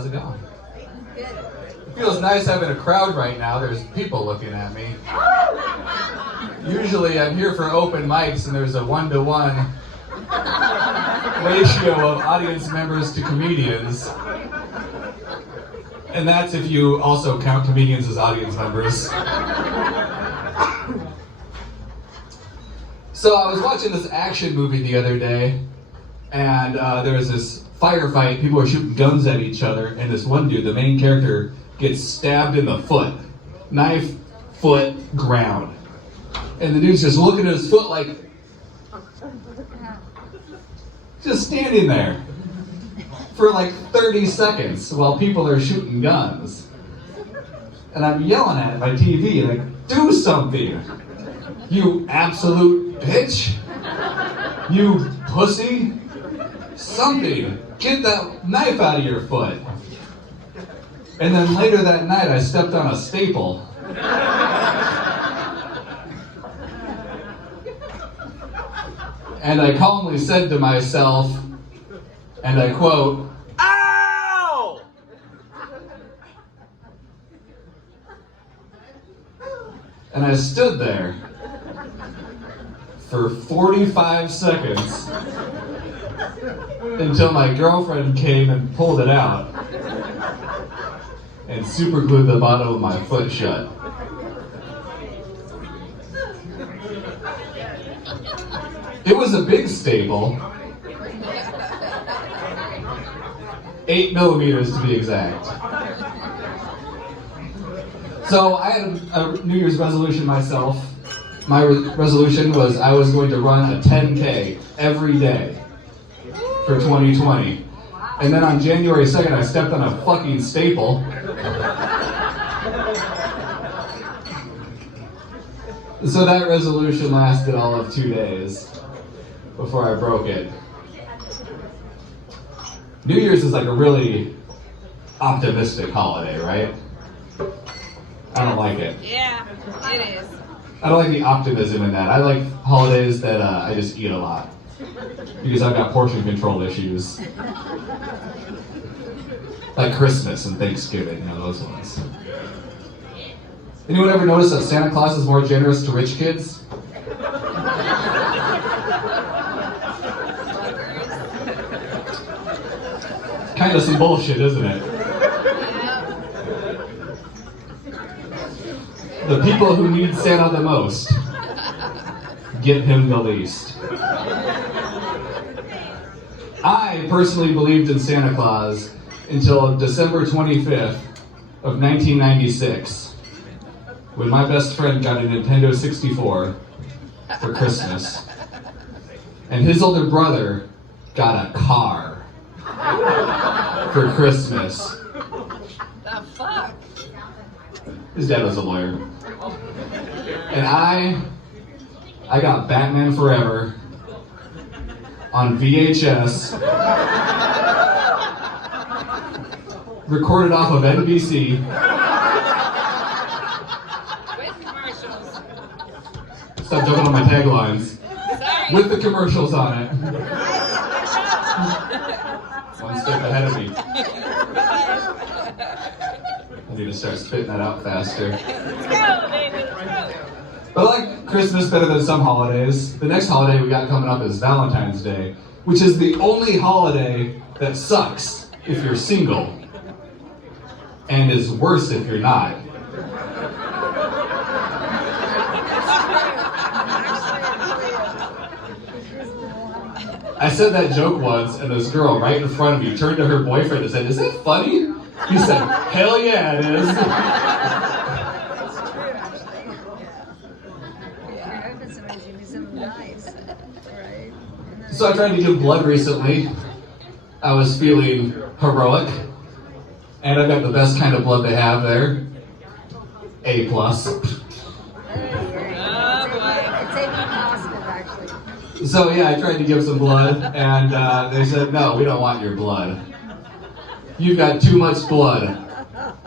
How's it going? Good. It feels nice having a crowd right now. There's people looking at me. Usually I'm here for open mics and there's a 1-to-1 ratio of audience members to comedians. And that's if you also count comedians as audience members. So I was watching this action movie the other day, and there was this firefight. People were shooting guns at each other, and this one dude, the main character, gets stabbed in the foot. Knife, foot, ground. And the dude's just looking at his foot like, just standing there for like 30 seconds while people are shooting guns. And I'm yelling at my TV, like, do something, you absolute bitch, you pussy, something, get that knife out of your foot. And then later that night I stepped on a staple. And I calmly said to myself, and I quote, "Ow!" And I stood there for 45 seconds until my girlfriend came and pulled it out and super glued the bottom of my foot shut. It was a big staple, 8 millimeters to be exact. So I had a New Year's resolution myself. My resolution was I was going to run a 10K every day for 2020. And then on January 2nd, I stepped on a fucking staple. So that resolution lasted all of 2 days before I broke it. New Year's is like a really optimistic holiday, right? I don't like it. Yeah, it is. I don't like the optimism in that. I like holidays that I just eat a lot because I've got portion control issues. Like Christmas and Thanksgiving, you know, those ones. Anyone ever notice that Santa Claus is more generous to rich kids? Kind of some bullshit, isn't it? The people who need Santa the most get him the least. I personally believed in Santa Claus until December 25th of 1996, when my best friend got a Nintendo 64 for Christmas, and his older brother got a car for Christmas. The fuck? His dad was a lawyer. And I got Batman Forever on VHS, recorded off of NBC. With commercials. Stop jumping on my taglines. Sorry. With the commercials on it. One step ahead of me. I need to start spitting that out faster. Let's go, baby. Let's go. But I like Christmas better than some holidays. The next holiday we got coming up is Valentine's Day, which is the only holiday that sucks if you're single, and is worse if you're not. I said that joke once, and this girl right in front of me turned to her boyfriend and said, "Is that funny?" He said, "Hell yeah, it is." So I tried to give blood recently. I was feeling heroic, and I got the best kind of blood they have there. A+. So yeah, I tried to give some blood, and they said, "No, we don't want your blood. You've got too much blood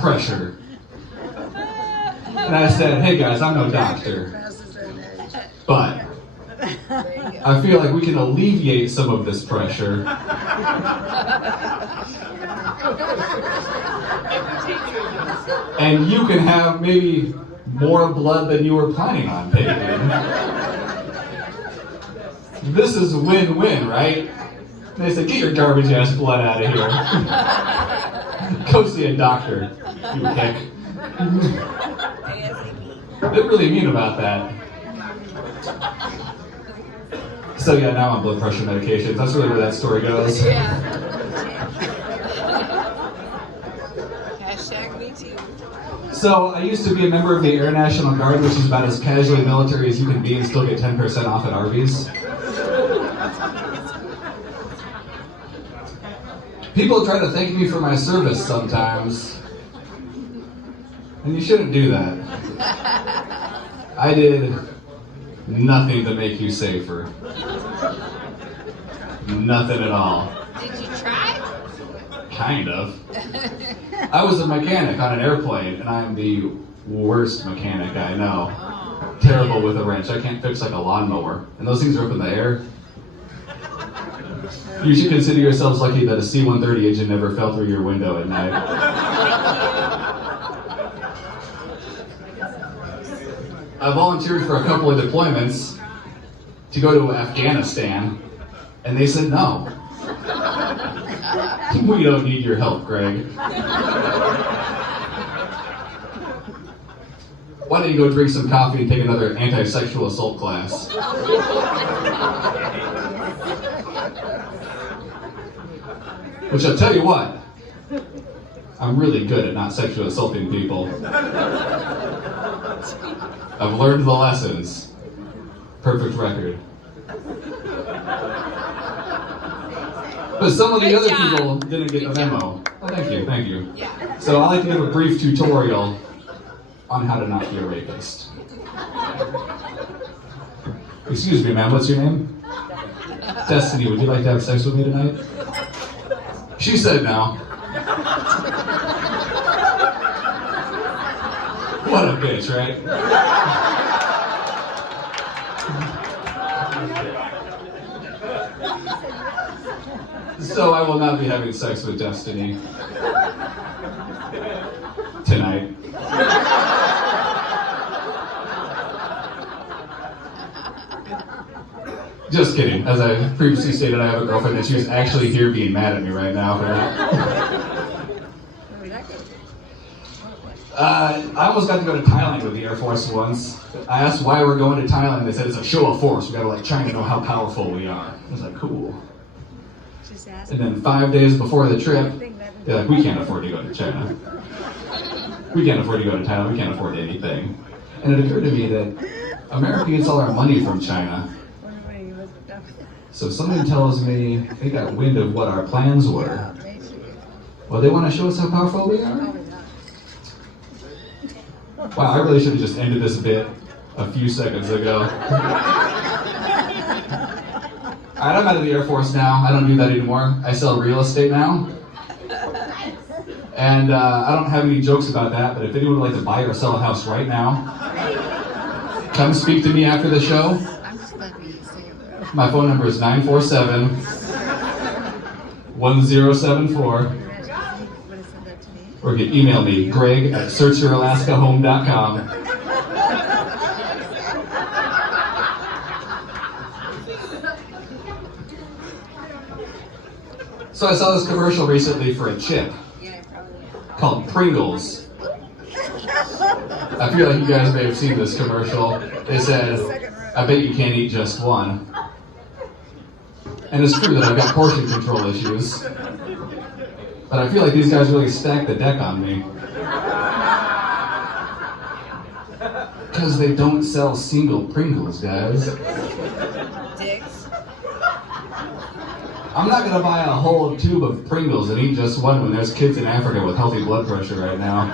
pressure." And I said, "Hey guys, I'm no doctor, but I feel like we can alleviate some of this pressure And you can have maybe more blood than you were planning on taking. This is win-win, right? They said, get your garbage ass blood out of here. Go see a doctor, you hick. They're really mean about that. So yeah, now I'm on blood pressure medications. That's really where that story goes. Yeah. Hashtag me too. So I used to be a member of the Air National Guard, which is about as casually military as you can be and still get 10% off at Arby's. People try to thank me for my service sometimes, and you shouldn't do that. I did nothing to make you safer. Nothing at all. Did you try? Kind of. I was a mechanic on an airplane, and I am the worst mechanic I know. Terrible with a wrench. I can't fix like a lawnmower. And those things are up in the air. You should consider yourselves lucky that a C-130 engine never fell through your window at night. I volunteered for a couple of deployments to go to Afghanistan, and they said no. We don't need your help, Greg. Why don't you go drink some coffee and take another anti-sexual assault class? Which I'll tell you what, I'm really good at not sexually assaulting people. I've learned the lessons. Perfect record. But some of the Good other job. people didn't get the memo. Oh, thank you, thank you. Yeah. So I like to give a brief tutorial on how to not be a rapist. Excuse me, ma'am, what's your name? Destiny, would you like to have sex with me tonight? She said no. What a bitch, right? So I will not be having sex with Destiny tonight. Just kidding. As I previously stated, I have a girlfriend and she was actually here being mad at me right now. I almost got to go to Thailand with the Air Force once. I asked why we're going to Thailand. They said it's a show of force. We got to like China know how powerful we are. I was like, cool. And then 5 days before the trip, they're like, we can't afford to go to China. We can't afford to go to Thailand. We can't afford anything. And it occurred to me that America gets all our money from China. So somebody tells me they got wind of what our plans were. Well, they want to show us how powerful we are? Wow, I really should have just ended this bit a few seconds ago. Alright, I'm out of the Air Force now. I don't do that anymore. I sell real estate now. And I don't have any jokes about that, but if anyone would like to buy or sell a house right now, come speak to me after the show. My phone number is 947-1074. Or you can email me, greg@searchyouralaskahome.com. So I saw this commercial recently for a chip called Pringles. I feel like you guys may have seen this commercial. They said, I bet you can't eat just one. And it's true that I've got portion control issues. But I feel like these guys really stacked the deck on me. Because they don't sell single Pringles, guys. Dicks. I'm not gonna buy a whole tube of Pringles and eat just one when there's kids in Africa with healthy blood pressure right now.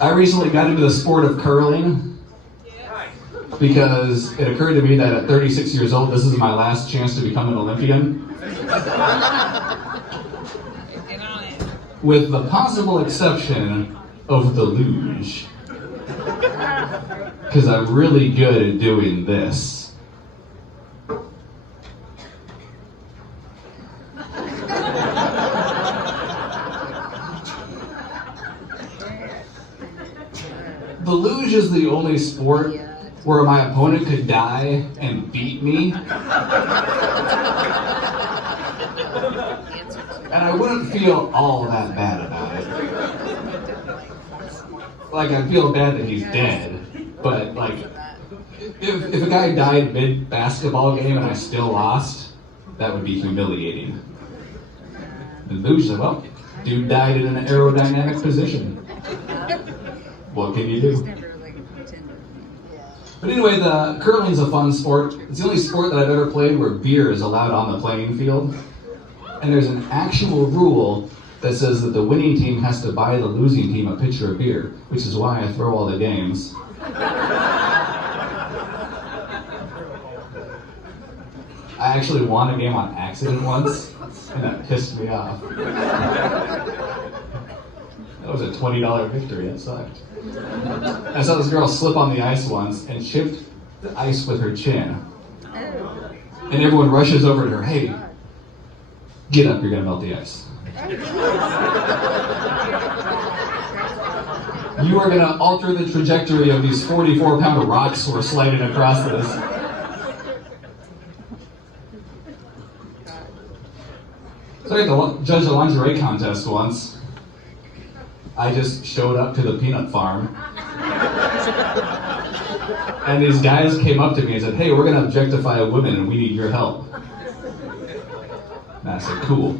I recently got into the sport of curling because it occurred to me that at 36 years old, this is my last chance to become an Olympian. With the possible exception of the luge. Because I'm really good at doing this. The luge is the only sport where my opponent could die and beat me. And I wouldn't feel all that bad about it. Like, I feel bad that he's dead, but like, if a guy died mid-basketball game and I still lost, that would be humiliating. The luge, well, dude died in an aerodynamic position. What can you do? But anyway, the curling's a fun sport. It's the only sport that I've ever played where beer is allowed on the playing field. And there's an actual rule that says that the winning team has to buy the losing team a pitcher of beer, which is why I throw all the games. I actually won a game on accident once, and that pissed me off. That was a $20 victory, that sucked. I saw this girl slip on the ice once and chipped the ice with her chin. And everyone rushes over to her, hey, get up, you're gonna melt the ice. You are gonna alter the trajectory of these 44-pound rocks we're sliding across this. So I had to judge a lingerie contest once. I just showed up to the peanut farm. And these guys came up to me and said, hey, we're gonna objectify a woman and we need your help. And I said, cool.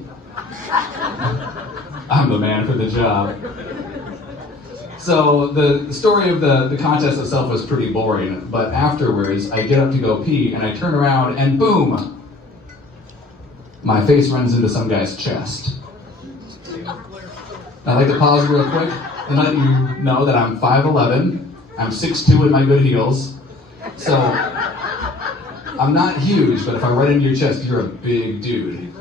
I'm the man for the job. So the story of the contest itself was pretty boring, but afterwards I get up to go pee and I turn around and boom! My face runs into some guy's chest. I'd like to pause real quick and let you know that I'm 5'11", I'm 6'2" in my good heels, so I'm not huge, but if I run into your chest, you're a big dude.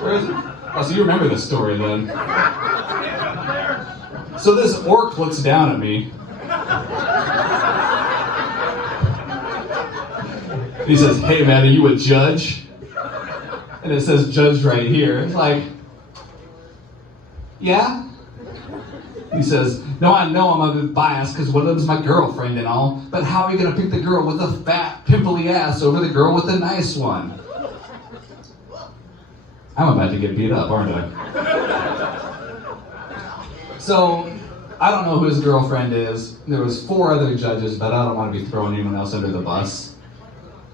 Where is it? Oh, so you remember this story then. So this orc looks down at me. He says, hey man, are you a judge? And it says judge right here. It's like, yeah? He says, no, I know I'm a bit biased because one of them's my girlfriend and all, but how are you gonna pick the girl with a fat, pimply ass over the girl with the nice one? I'm about to get beat up, aren't I? So, I don't know who his girlfriend is. There was 4 other judges, but I don't want to be throwing anyone else under the bus.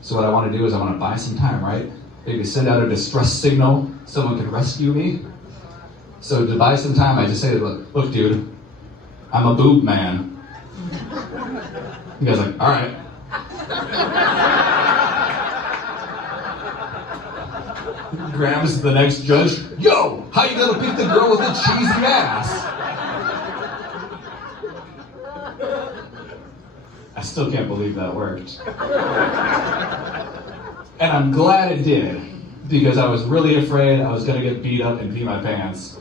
So what I want to do is I want to buy some time, right? Maybe send out a distress signal, someone can rescue me. So to buy some time, I just say, look dude, I'm a boob man. The guy's like, all right. Grabs the next judge, yo, how you gonna pick the girl with the cheesy ass? I still can't believe that worked. And I'm glad it did, because I was really afraid I was gonna get beat up and pee my pants,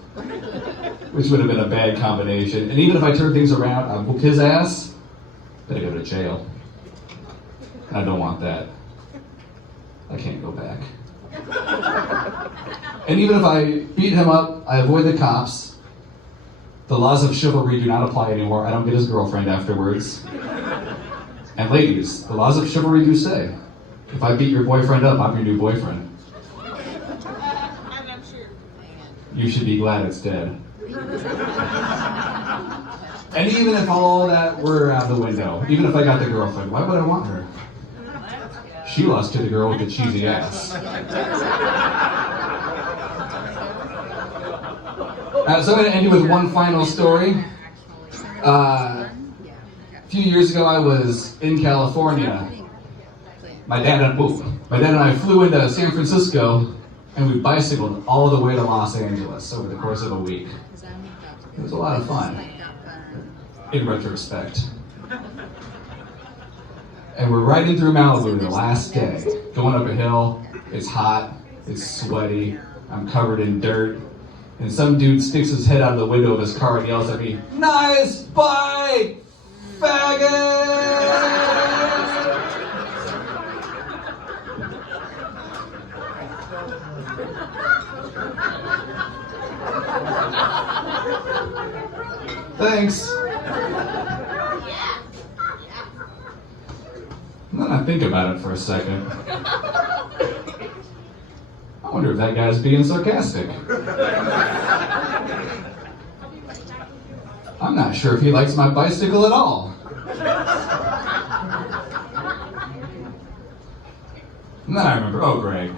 which would have been a bad combination. And even if I turned things around, I'd whoop his ass, then I go to jail. And I don't want that. I can't go back. And even if I beat him up, I avoid the cops. The laws of chivalry do not apply anymore. I don't get his girlfriend afterwards. And ladies, the laws of chivalry do say, if I beat your boyfriend up, I'm your new boyfriend. You should be glad it's dead. And even if all that were out the window, even if I got the girlfriend, why would I want her? She lost to the girl with the cheesy ass. So I'm going to end you with one final story. A few years ago, I was in California. My dad and I flew into San Francisco, and we bicycled all the way to Los Angeles over the course of a week. It was a lot of fun, in retrospect. And we're riding through Malibu the last day, going up a hill. It's hot, it's sweaty, I'm covered in dirt, and some dude sticks his head out of the window of his car and yells at me, "Nice bike, faggot!" Thanks. think about it for a second. I wonder if that guy's being sarcastic. I'm not sure if he likes my bicycle at all. And then I remember, oh, Greg,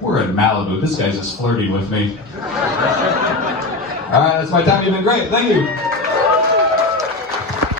we're in Malibu. This guy's just flirting with me. All right, that's my time. You've been great. Thank you.